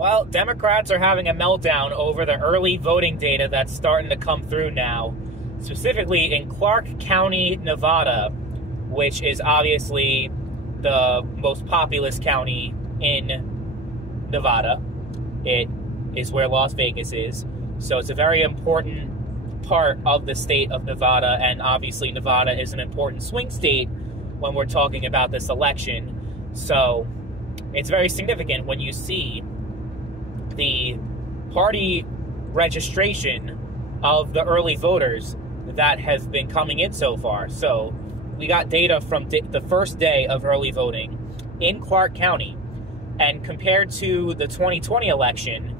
Well, Democrats are having a meltdown over the early voting data that's starting to come through now, specifically in Clark County, Nevada, which is obviously the most populous county in Nevada. It is where Las Vegas is, so it's a very important part of the state of Nevada, and obviously Nevada is an important swing state when we're talking about this election. So it's very significant when you see the party registration of the early voters that have been coming in so far. So we got data from the first day of early voting in Clark County, and compared to the 2020 election,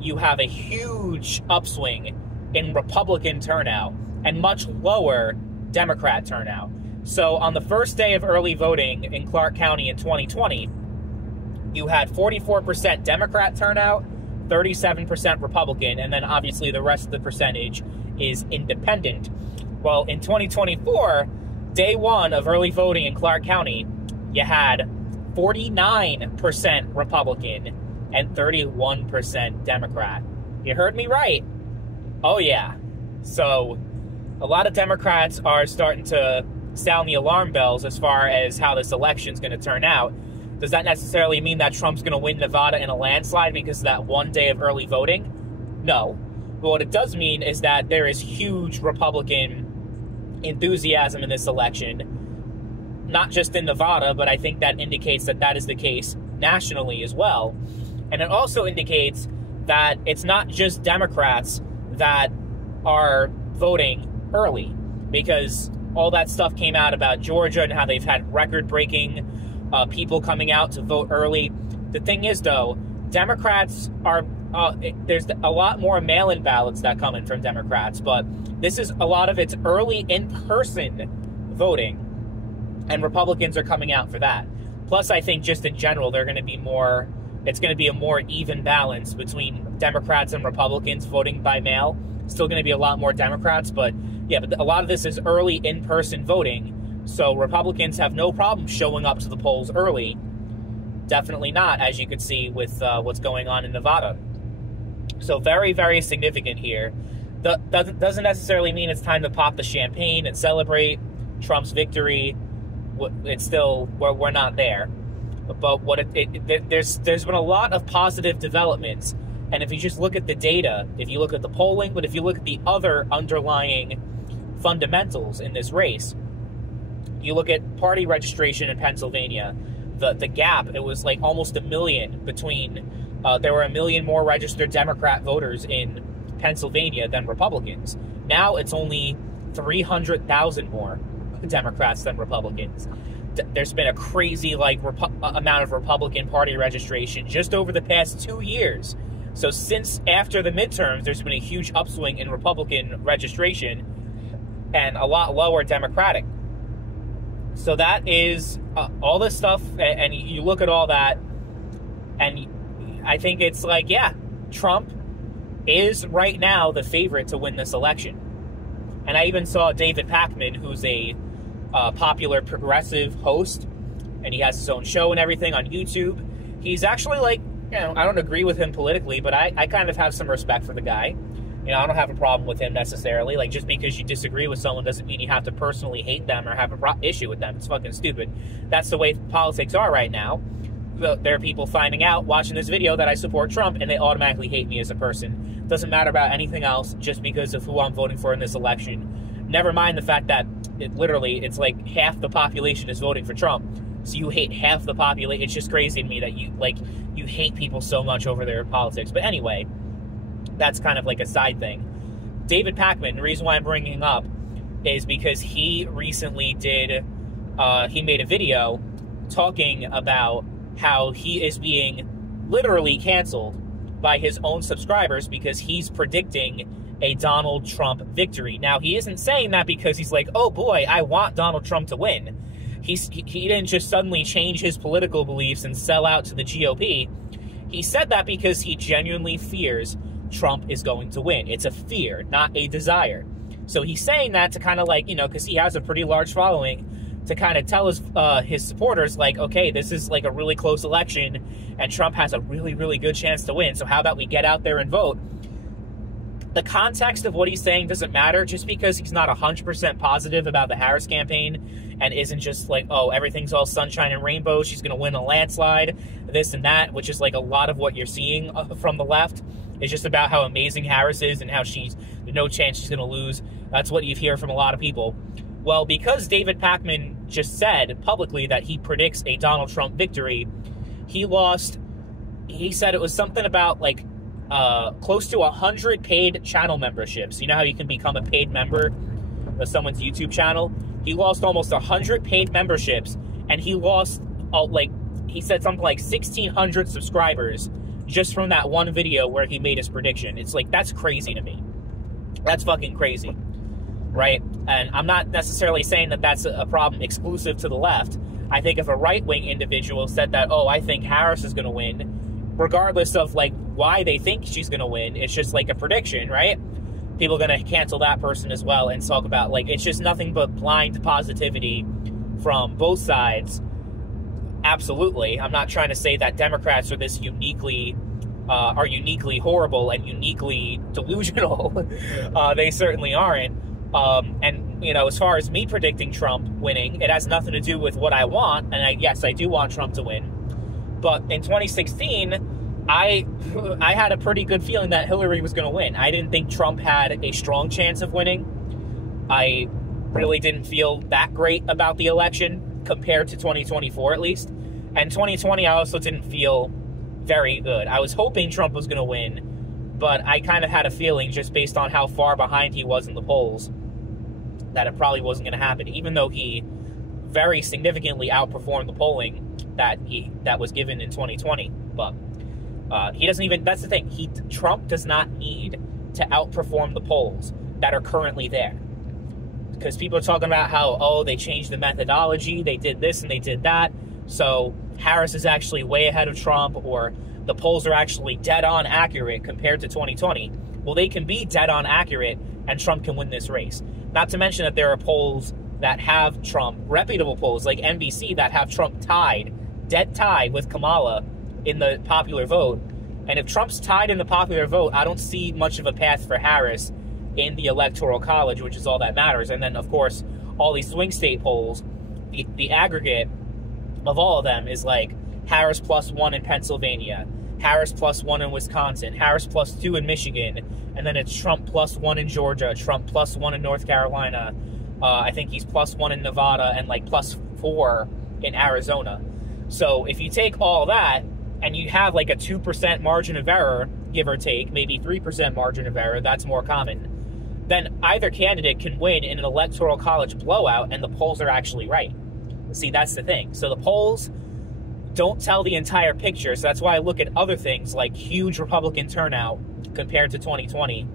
you have a huge upswing in Republican turnout and much lower Democrat turnout. So on the first day of early voting in Clark County in 2020, you had 44% Democrat turnout, 37% Republican, and then obviously the rest of the percentage is independent. Well, in 2024, day one of early voting in Clark County, you had 49% Republican and 31% Democrat. You heard me right. Oh, yeah. So a lot of Democrats are starting to sound the alarm bells as far as how this election's going to turn out. Does that necessarily mean that Trump's going to win Nevada in a landslide because of that one day of early voting? No. But what it does mean is that there is huge Republican enthusiasm in this election, not just in Nevada, but I think that indicates that that is the case nationally as well. And it also indicates that it's not just Democrats that are voting early, because all that stuff came out about Georgia and how they've had record-breaking people coming out to vote early. The thing is, though, Democrats are, there's a lot more mail-in ballots that come in from Democrats, but this is a lot of it's early in-person voting, and Republicans are coming out for that. Plus, I think just in general, they're going to be more, it's going to be a more even balance between Democrats and Republicans voting by mail. Still going to be a lot more Democrats, but yeah, but a lot of this is early in-person voting. So Republicans have no problem showing up to the polls early. Definitely not, as you could see with what's going on in Nevada. So very, very significant here. Doesn't necessarily mean it's time to pop the champagne and celebrate Trump's victory. It's still, we're not there. But there's been a lot of positive developments. And if you just look at the data, if you look at the polling, but if you look at the other underlying fundamentals in this race, you look at party registration in Pennsylvania, the gap, it was like almost 1 million between, there were 1 million more registered Democrat voters in Pennsylvania than Republicans. Now it's only 300,000 more Democrats than Republicans. There's been a crazy amount of Republican Party registration just over the past 2 years. So since after the midterms, there's been a huge upswing in Republican registration and a lot lower Democratic. So that is all this stuff, and you look at all that, and I think it's like, yeah, Trump is right now the favorite to win this election. And I even saw David Pakman, who's a popular progressive host, and he has his own show and everything on YouTube. He's actually like, you know, I don't agree with him politically, but I kind of have some respect for the guy. You know, I don't have a problem with him necessarily. Like, just because you disagree with someone doesn't mean you have to personally hate them or have an issue with them. It's fucking stupid. That's the way politics are right now. There are people finding out, watching this video, that I support Trump, and they automatically hate me as a person. Doesn't matter about anything else, just because of who I'm voting for in this election. Never mind the fact that it's like half the population is voting for Trump. So you hate half the population. It's just crazy to me that you hate people so much over their politics. But anyway, that's kind of like a side thing. David Pakman, the reason why I'm bringing him up is because he recently he made a video talking about how he is being literally canceled by his own subscribers because he's predicting a Donald Trump victory. Now, he isn't saying that because he's like, oh boy, I want Donald Trump to win. He didn't just suddenly change his political beliefs and sell out to the GOP. He said that because he genuinely fears Trump is going to win. It's a fear, not a desire. So he's saying that to kind of like, you know, because he has a pretty large following, to kind of tell his supporters, like, okay, this is like a really close election, and Trump has a really, really good chance to win, so how about we get out there and vote? The context of what he's saying doesn't matter. Just because he's not 100% positive about the Harris campaign and isn't just like, oh, everything's all sunshine and rainbows, she's going to win a landslide, this and that, which is like a lot of what you're seeing from the left. It's just about how amazing Harris is and how there's no chance she's going to lose. That's what you hear from a lot of people. Well, because David Pakman just said publicly that he predicts a Donald Trump victory, he said it was something about like close to 100 paid channel memberships. You know how you can become a paid member of someone's YouTube channel? He lost almost 100 paid memberships, and he lost, he said something like 1,600 subscribers just from that one video where he made his prediction. It's like, that's crazy to me. That's fucking crazy, right? And I'm not necessarily saying that that's a problem exclusive to the left. I think if a right-wing individual said that, oh, I think Harris is going to win, regardless of, like, why they think she's going to win, it's just like a prediction, right? People are going to cancel that person as well and talk about, like, it's just nothing but blind positivity from both sides. Absolutely. I'm not trying to say that Democrats are this uniquely horrible and uniquely delusional. They certainly aren't. And, you know, as far as me predicting Trump winning, it has nothing to do with what I want. And yes, I do want Trump to win. But in 2016, I had a pretty good feeling that Hillary was going to win. I didn't think Trump had a strong chance of winning. I really didn't feel that great about the election compared to 2024, at least. And 2020, I also didn't feel very good. I was hoping Trump was going to win, but I kind of had a feeling, just based on how far behind he was in the polls, that it probably wasn't going to happen, even though he very significantly outperformed the polling that was given in 2020. But he doesn't even, that's the thing, Trump does not need to outperform the polls that are currently there. Because people are talking about how, oh, they changed the methodology, they did this and they did that, so Harris is actually way ahead of Trump, or the polls are actually dead-on accurate compared to 2020. Well, they can be dead-on accurate, and Trump can win this race. Not to mention that there are polls that have Trump, reputable polls like NBC, that have Trump dead tied with Kamala in the popular vote. And if Trump's tied in the popular vote, I don't see much of a path for Harris in the Electoral College, which is all that matters. And then, of course, all these swing state polls, the aggregate of all of them is like Harris +1 in Pennsylvania, Harris +1 in Wisconsin, Harris +2 in Michigan, and then it's Trump +1 in Georgia, Trump +1 in North Carolina. I think he's +1 in Nevada, and like +4 in Arizona. So if you take all that and you have like a 2% margin of error, give or take, maybe 3% margin of error, that's more common, then either candidate can win in an Electoral College blowout, and the polls are actually right. See, that's the thing. So the polls don't tell the entire picture, so that's why I look at other things like huge Republican turnout compared to 2020,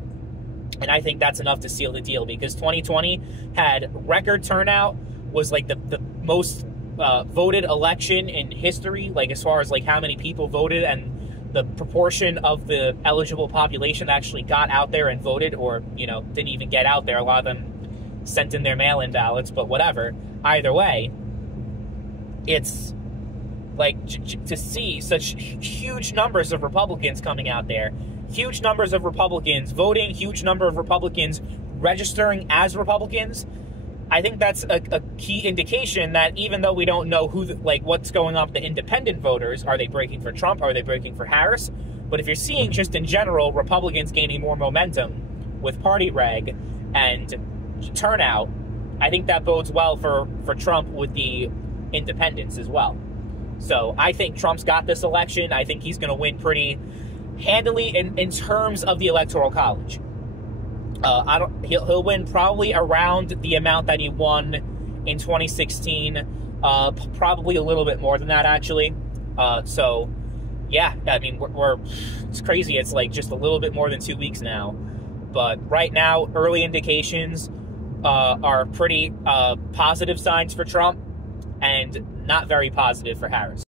and I think that's enough to seal the deal, because 2020 had record turnout, was like the most voted election in history, like as far as like how many people voted and the proportion of the eligible population that actually got out there and voted, or, you know, didn't even get out there. A lot of them sent in their mail-in ballots, but whatever. Either way, it's like to see such huge numbers of Republicans coming out there, huge numbers of Republicans voting, huge number of Republicans registering as Republicans. I think that's a key indication that even though we don't know what's going on with the independent voters, are they breaking for Trump? Are they breaking for Harris? But if you're seeing just in general Republicans gaining more momentum with party reg and turnout, I think that bodes well for Trump with the independents as well. So I think Trump's got this election. I think he's going to win pretty handily in terms of the Electoral College. He'll win probably around the amount that he won in 2016, probably a little bit more than that, actually. So, yeah, I mean, it's crazy. It's like just a little bit more than 2 weeks now. But right now, early indications are pretty positive signs for Trump and not very positive for Harris.